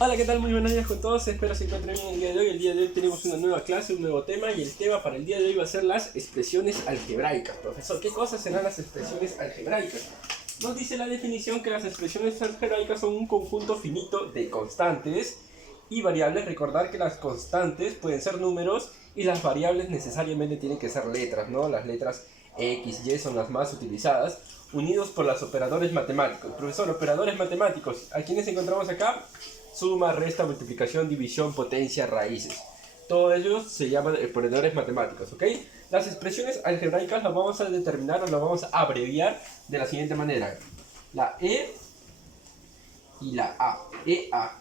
Hola, ¿qué tal? Muy buenos días con todos, espero se encuentren bien el día de hoy. El día de hoy tenemos una nueva clase, un nuevo tema, y el tema para el día de hoy va a ser las expresiones algebraicas. Profesor, ¿qué cosas serán las expresiones algebraicas? Nos dice la definición que las expresiones algebraicas son un conjunto finito de constantes y variables. Recordar que las constantes pueden ser números y las variables necesariamente tienen que ser letras, ¿no? Las letras X, Y son las más utilizadas, unidos por los operadores matemáticos. Profesor, operadores matemáticos, ¿a quiénes encontramos acá? Suma, resta, multiplicación, división, potencia, raíces. Todos ellos se llaman operadores matemáticos, ¿ok? Las expresiones algebraicas las vamos a determinar o las vamos a abreviar de la siguiente manera. La E y la A. EA.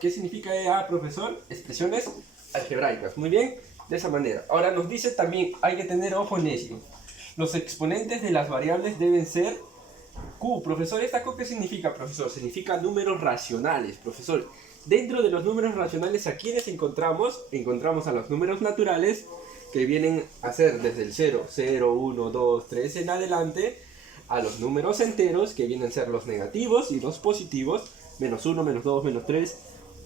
¿Qué significa EA, profesor? Expresiones algebraicas. Muy bien, de esa manera. Ahora nos dice también, hay que tener ojo en eso. Los exponentes de las variables deben ser Q. Profesor, ¿esta Q qué significa, profesor? Significa números racionales, profesor. Dentro de los números racionales, ¿a quiénes encontramos? Encontramos a los números naturales, que vienen a ser desde el 0, 0, 1, 2, 3 en adelante, a los números enteros, que vienen a ser los negativos y los positivos, menos 1, menos 2, menos 3,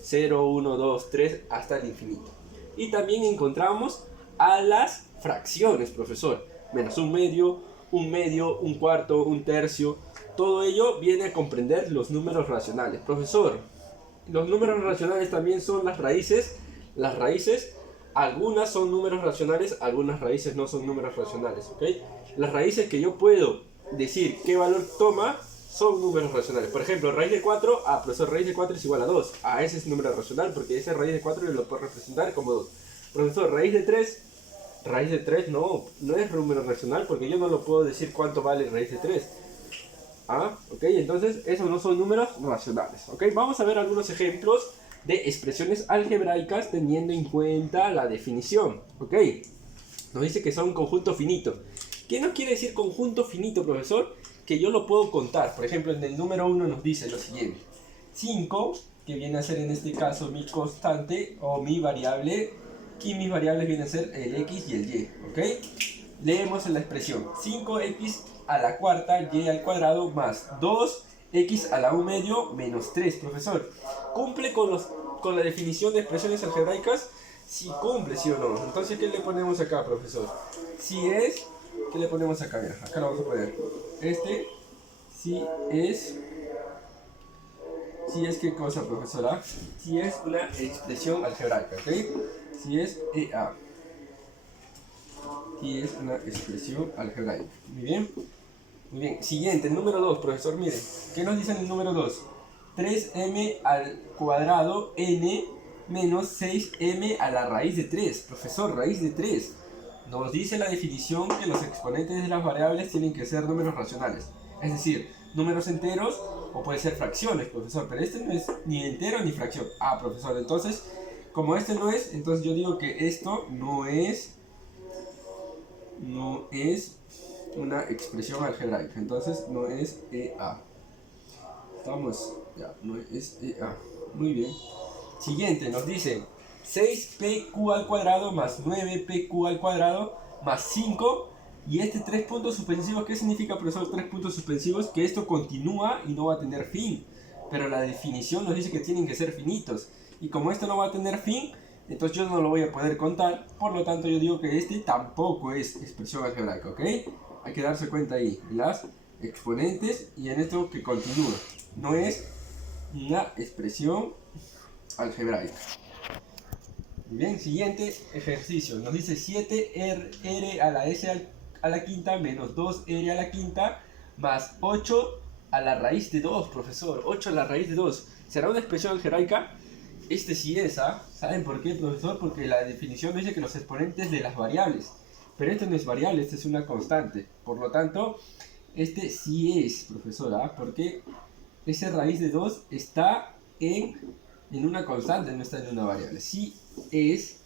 0, 1, 2, 3, hasta el infinito. Y también encontramos a las fracciones, profesor. Menos un medio, un cuarto, un tercio. Todo ello viene a comprender los números racionales. Profesor, los números racionales también son las raíces. Las raíces, algunas son números racionales, algunas raíces no son números racionales, ¿ok? Las raíces que yo puedo decir qué valor toma son números racionales. Por ejemplo, raíz de 4, profesor, raíz de 4 es igual a 2. Ese es número racional porque esa raíz de 4 yo lo puedo representar como 2. Profesor, raíz de 3 no es número racional porque yo no lo puedo decir cuánto vale raíz de 3. Ok, entonces esos no son números racionales. Ok, vamos a ver algunos ejemplos de expresiones algebraicas teniendo en cuenta la definición. Ok, nos dice que son un conjunto finito. ¿Qué nos quiere decir conjunto finito, profesor? Que yo lo puedo contar. Por ejemplo, en el número 1 nos dice lo siguiente: 5, que viene a ser en este caso mi constante o mi variable, y mis variables vienen a ser el x y el y. ¿Ok? Leemos en la expresión 5x a la cuarta y al cuadrado más 2x a la 1 medio menos 3. Profesor, ¿cumple con la definición de expresiones algebraicas? Si cumple, sí o no. Entonces, ¿qué le ponemos acá, profesor? Si es, ¿qué le ponemos acá? Mira, acá lo vamos a poner. Si es qué cosa, profesora. Si es una expresión algebraica, ¿ok? Si es EA. Si es una expresión algebraica. Muy bien. Muy bien. Siguiente, número 2, profesor. Mire, ¿qué nos dice en el número 2? 3m al cuadrado n menos 6m a la raíz de 3. Profesor, raíz de 3. Nos dice la definición que los exponentes de las variables tienen que ser números racionales. Es decir, números enteros o puede ser fracciones, profesor. Pero este no es ni entero ni fracción. Profesor, entonces, como este no es, entonces yo digo que esto no es una expresión algebraica. Entonces no es EA. Estamos, ya, no es EA. Muy bien. Siguiente, nos dice 6pq al cuadrado más 9pq al cuadrado más 5. Y este 3 puntos suspensivos, ¿qué significa, profesor? 3 puntos suspensivos, que esto continúa y no va a tener fin. Pero la definición nos dice que tienen que ser finitos. Y como esto no va a tener fin, entonces yo no lo voy a poder contar. Por lo tanto, yo digo que este tampoco es expresión algebraica, ¿ok? Hay que darse cuenta ahí, en las exponentes y en esto que continúa. No es una expresión algebraica. Bien, siguiente ejercicio. Nos dice 7r a la s a la quinta menos 2r a la quinta más 8 a la raíz de 2, profesor. 8 a la raíz de 2. ¿Será una expresión algebraica? Este sí es, ¿Saben por qué, profesor? Porque la definición dice que los exponentes de las variables. Pero esto no es variable, esto es una constante. Por lo tanto, este sí es, profesor, porque esa raíz de 2 está en una constante, no está en una variable. Si es,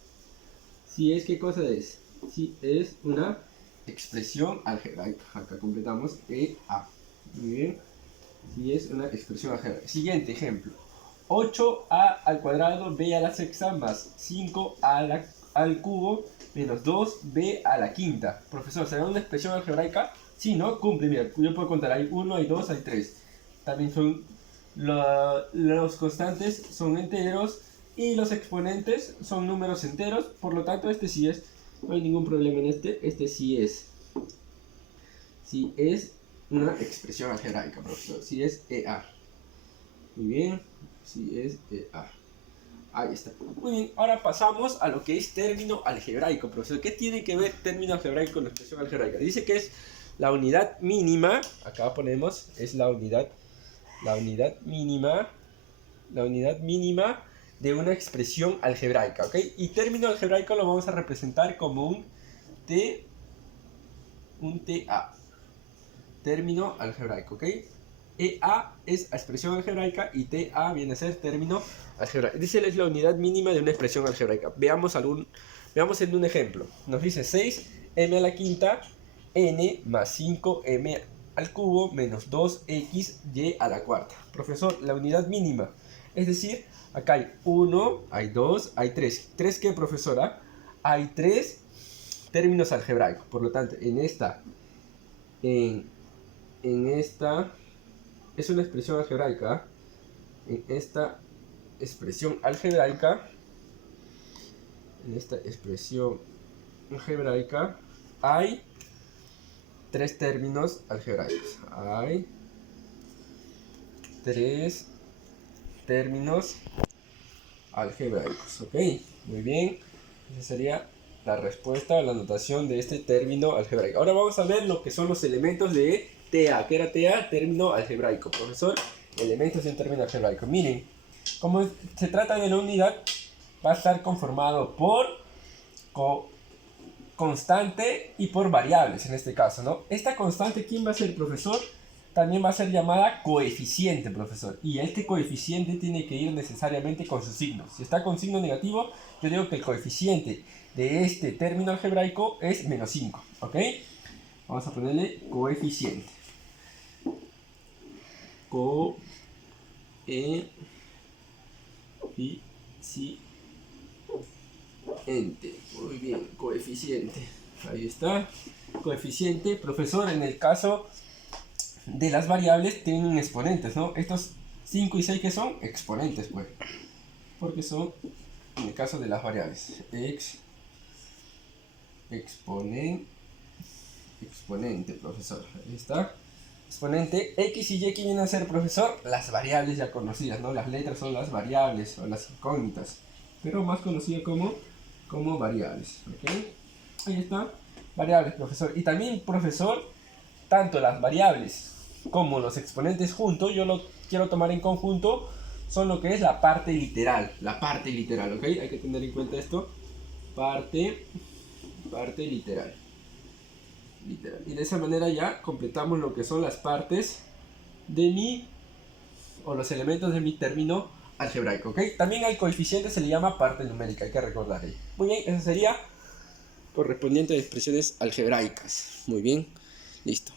¿qué cosa es? Si es una expresión algebraica. Acá completamos EA. Muy bien. Si es una expresión algebraica. Siguiente ejemplo. 8a al cuadrado b a la sexta más 5a al cubo menos 2b a la quinta. Profesor, ¿será una expresión algebraica? Sí, ¿no? Cumple, mira, yo puedo contar, hay 1, hay 2, hay 3. También son Los constantes son enteros y los exponentes son números enteros. Por lo tanto, este sí es, no hay ningún problema en este sí es una expresión algebraica, profesor. Sí es EA. Muy bien, sí es EA. Ahí está. Muy bien, ahora pasamos a lo que es término algebraico, profesor. ¿Qué tiene que ver término algebraico con la expresión algebraica? Dice que es la unidad mínima, acá ponemos, es la unidad mínima de una expresión algebraica, ¿ok? Y término algebraico lo vamos a representar como un TA. Término algebraico, ¿ok? EA es expresión algebraica y TA viene a ser término algebraico. Dice es la unidad mínima de una expresión algebraica. Veamos en un ejemplo. Nos dice 6m a la quinta n más 5m al cubo menos 2xy a la cuarta. Profesor, la unidad mínima. Es decir, acá hay 1, hay 2, hay 3. ¿3 qué, profesora? Hay 3 términos algebraicos. Por lo tanto, en esta es una expresión algebraica. En esta expresión algebraica hay 3 términos algebraicos. Hay 3 términos algebraicos. Ok, muy bien. Esa sería la respuesta a la notación de este término algebraico. Ahora vamos a ver lo que son los elementos de TA. ¿Qué era TA? Término algebraico. Profesor, elementos de un término algebraico. Miren, como se trata de una unidad, va a estar conformado por constante y por variables en este caso, ¿no? Esta constante, ¿quién va a ser, profesor? También va a ser llamada coeficiente, profesor. Y este coeficiente tiene que ir necesariamente con su signo. Si está con signo negativo, yo digo que el coeficiente de este término algebraico es menos 5, ¿ok? Vamos a ponerle coeficiente. Muy bien, coeficiente. Ahí está. Coeficiente, profesor, en el caso de las variables tienen exponentes, ¿no? Estos 5 y 6 que son exponentes, pues. Porque son, en el caso de las variables, exponente, profesor. Ahí está. Exponente, X y Y que vienen a ser, profesor, las variables ya conocidas, ¿no? Las letras son las variables o las incógnitas, pero más conocidas como variables, ¿ok? Ahí está, variables, profesor. Y también, profesor, tanto las variables como los exponentes juntos, yo lo quiero tomar en conjunto, son lo que es la parte literal, ¿ok? Hay que tener en cuenta esto, parte literal. Y de esa manera ya completamos lo que son las partes de los elementos de mi término algebraico, ¿ok? También al coeficiente se le llama parte numérica, hay que recordar ahí. Muy bien, eso sería correspondiente a expresiones algebraicas. Muy bien, listo.